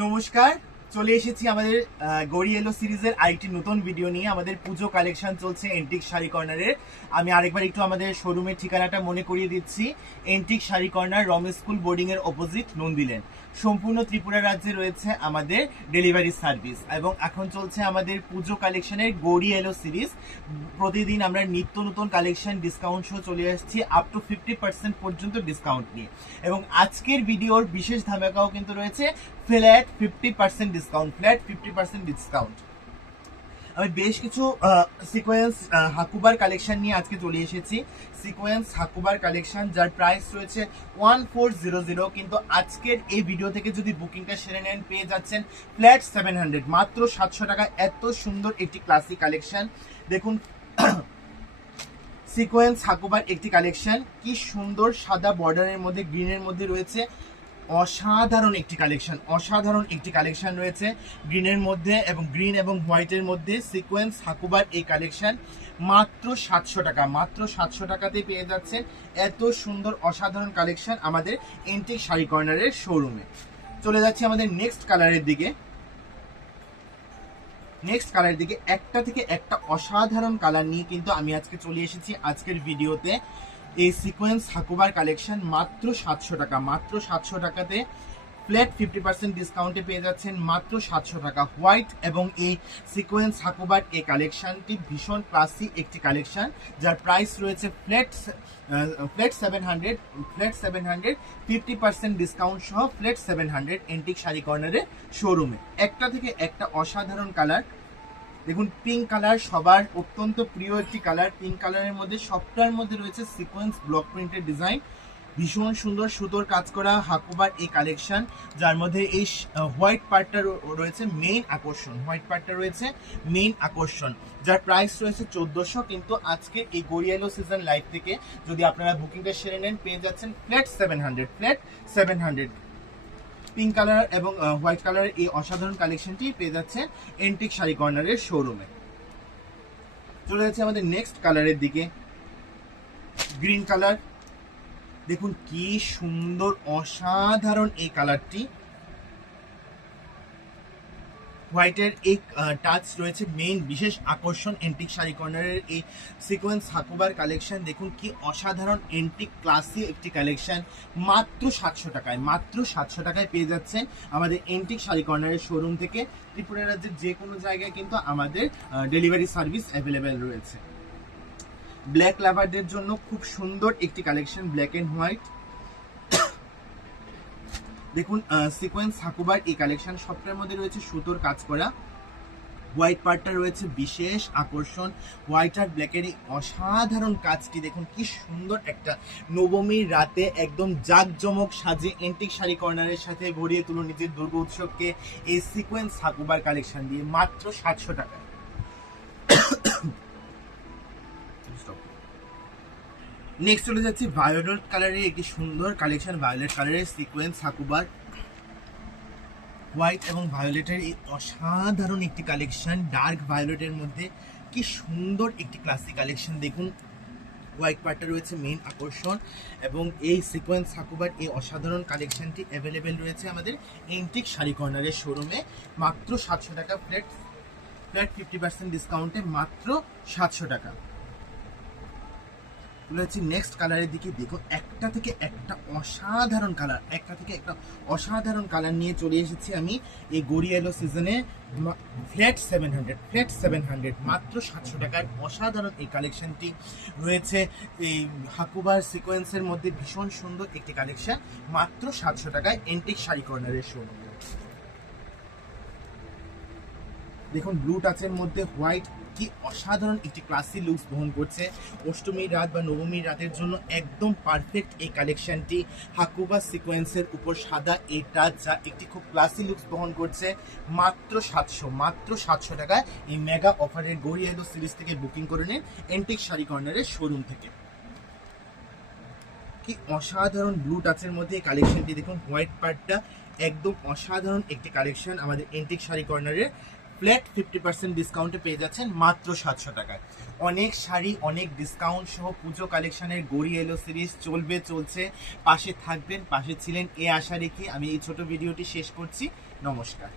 নমস্কার, চলে এসেছি আমাদের গড়ি এলো সিরিজের আরেকটি নতুন ভিডিও নিয়ে। আমাদের পুজো কালেকশন চলছে এন্টিক শাড়ি কর্নারের। আমি আরেকবার একটু আমাদের শোরুমের ঠিকানাটা মনে করিয়ে দিচ্ছি। এন্টিক শাড়ি কর্নার, রম স্কুল বোর্ডিং এর অপোজিট, নন্দিলেন। সম্পূর্ণ ত্রিপুরা রাজ্যে রয়েছে আমাদের ডেলিভারি সার্ভিস এবং এখন চলছে আমাদের পুজো কালেকশনের গড়ি এলো সিরিজ। প্রতিদিন আমরা নিত্য নতুন কালেকশন ডিসকাউন্ট সহ চলে আসছি আপ টু 50% পর্যন্ত ডিসকাউন্ট নিয়ে। এবং আজকের ভিডিওর বিশেষ ধামাকাও কিন্তু রয়েছে ফ্ল্যাট 50% ডিসকাউন্ট। Flat 50% discount. আমি বেশ কিছু সিকোয়েন্স হাকুবার কালেকশন নিয়ে আজকে চলে এসেছি। সিকোয়েন্স হাকুবার কালেকশন যার প্রাইস রয়েছে 1400, কিন্তু আজকের এই ভিডিও থেকে যদি বুকিংটা সেরে নেন পেয়ে যাচ্ছেন ফ্ল্যাট 700, মাত্র 700 টাকা। এত সুন্দর একটি ক্লাসিক কালেকশন দেখুন। সিকোয়েন্স হাকুবার একটি কালেকশন, কি সুন্দর সাদা বর্ডারের মধ্যে গ্রিনের মধ্যে রয়েছে। অসাধারণ একটি কালেকশন, অসাধারণ একটি কালেকশন রয়েছে গ্রিনের মধ্যে এবং গ্রিন এবং হোয়াইটের মধ্যে। সিকোয়েন্স হাকুবার এই কালেকশন মাত্র 700 টাকা, মাত্র 700 টাকাতে পেয়ে যাচ্ছেন এত সুন্দর অসাধারণ কালেকশন আমাদের এন্টিক শাড়ি কর্নারের শোরুমে। চলে যাচ্ছি আমাদের নেক্সট কালারের দিকে। একটা থেকে একটা অসাধারণ কালার নিয়ে কিন্তু আমি আজকে চলে এসেছি আজকের ভিডিওতে। এই সিকোয়েন্স হাকুবার কালেকশন মাত্র 700 টাকা, মাত্র 700 টাকাতে ফ্ল্যাট 50% ডিসকাউন্টে পেয়ে যাচ্ছেন মাত্র 700 টাকা। হোয়াইট এবং এই সিকোয়েন্স হাকুবার এই কালেকশনটি ভীষণ ক্লাসি একটি কালেকশন যার প্রাইস রয়েছে ফ্ল্যাট 700, ফ্ল্যাট 700 50% ডিসকাউন্ট সহ ফ্ল্যাট 700 এন্টিক শাড়ি কর্নারের শোরুমে। একটা থেকে একটা অসাধারণ কালার দেখুন। পিঙ্ক কালার সবার অত্যন্ত প্রিয় একটি কালার। পিঙ্ক কালারের মধ্যে সবটার মধ্যে রয়েছে সিকোয়েন্স ব্লক প্রিন্টের ডিজাইন। ভীষণ সুন্দর সুতোর কাজ করা হাকুবার এই কালেকশন যার মধ্যে এই হোয়াইট পার্টটা রয়েছে মেইন আকর্ষণ। হোয়াইট পার্টটা রয়েছে মেইন আকর্ষণ যার প্রাইস রয়েছে 1400, কিন্তু আজকে এই গড়িয়ালো সিজন লাইভ থেকে যদি আপনারা বুকিংটা সেরে নেন পেয়ে যাচ্ছেন ফ্ল্যাট 700, ফ্ল্যাট 700। পিঙ্ক কালার এবং হোয়াইট কালারের এই অসাধারণ কালেকশনটি পেয়ে যাচ্ছে এন্টিক শাড়ি কর্নারের শোরুমে। চলে যাচ্ছে আমাদের নেক্সট কালারের দিকে। গ্রিন কালার দেখুন, কি সুন্দর অসাধারণ এই কালারটি। হোয়াইটের এই টাচ রয়েছে মেইন বিশেষ আকর্ষণ এন্টিক শাড়ি কর্নারের এই সিকোয়েন্স হাকুবার কালেকশন। দেখুন কি অসাধারণ এন্টিক ক্লাসি একটি কালেকশন মাত্র 700 টাকায়, মাত্র 700 টাকায় পেয়ে যাচ্ছেন আমাদের এন্টিক শাড়ি কর্নারের শোরুম থেকে। ত্রিপুরা রাজ্যের যে কোনো জায়গায় কিন্তু আমাদের ডেলিভারি সার্ভিস অ্যাভেলেবেল রয়েছে। ব্ল্যাক লাভারদের জন্য খুব সুন্দর একটি কালেকশন, ব্ল্যাক এন্ড হোয়াইট। দেখুন সিকোয়েন্স হাকুবার এই কালেকশন সবটার মধ্যে রয়েছে সুতোর কাজ করা। হোয়াইট পার্টটা রয়েছে বিশেষ আকর্ষণ। হোয়াইট আর ব্ল্যাকের এই অসাধারণ কাজটি দেখুন, কি সুন্দর একটা নবমীর রাতে একদম জাঁকজমক সাজে এন্টিক শাড়ি কর্নারের সাথে ভরিয়ে তুলুন নিজের দুর্গা উৎসবকে এই সিকোয়েন্স হাকুবার কালেকশন দিয়ে মাত্র 700 টাকায়। নেক্সট চলে যাচ্ছি ভায়োলেট কালারের একটি সুন্দর কালেকশন। ভায়োলেট কালারের সিকোয়েন্স হাকুবার, হোয়াইট এবং ভায়োলেটের এই অসাধারণ একটি কালেকশন। ডার্ক ভায়োলেটের মধ্যে কি সুন্দর একটি ক্লাসিক কালেকশন দেখুন। হোয়াইট পার্টটা রয়েছে মেইন আকর্ষণ এবং এই সিকোয়েন্স হাকুবার এই অসাধারণ কালেকশনটি অ্যাভেলেবেল রয়েছে আমাদের এন্টিক শাড়ি কর্নারের শোরুমে মাত্র 700 টাকা। ফ্ল্যাট 50% ডিসকাউন্টে মাত্র 700 টাকা। নেক্সট কালারের দিকে দেখো, একটা থেকে একটা অসাধারণ কালার, একটা থেকে একটা অসাধারণ কালার নিয়ে চলে এসেছি আমি এই গড়িয়ালো সিজনে। ফ্ল্যাট 700, ফ্ল্যাট 700 মাত্র 700 টাকার অসাধারণ এই কালেকশনটি রয়েছে। এই হাকুবার সিকোয়েন্সের মধ্যে ভীষণ সুন্দর একটি কালেকশন মাত্র 700 টাকায় এন্টিক শাড়ি কর্নারের শোরুম। দেখুন ব্লু টাচের মধ্যে হোয়াইট, কি অসাধারণ একটি ক্লাসি লুকস বহন করছে। অষ্টমীর রাত বা নবমীর রাতের জন্য একদম পারফেক্ট এই কালেকশনটি। হাকুবা সিকোয়েন্সের উপর সাদা এই টাচ যা একটি খুব ক্লাসি লুকস বহন করছে মাত্র 700, মাত্র 700 টাকায় এই মেগা অফারের গড়িয়ালো সিরিজ থেকে বুকিং করে নিন এন্টিক শাড়ি কর্নারের শোরুম থেকে। কি অসাধারণ ব্লু টাচের মধ্যে এই কালেকশনটি দেখুন। হোয়াইট পার্টটা একদম অসাধারণ একটি কালেকশন আমাদের এন্টিক শাড়ি কর্নারের। ফ্ল্যাট 50% ডিসকাউন্টে পেয়ে যাচ্ছেন মাত্র 700 টাকায়। অনেক শাড়ি, অনেক ডিসকাউন্ট সহ পুজো কালেকশনের গড়ি এলো সিরিজ চলবে, চলছে। পাশে থাকবেন, পাশে ছিলেন, এ আশা রেখে আমি এই ছোট ভিডিওটি শেষ করছি। নমস্কার।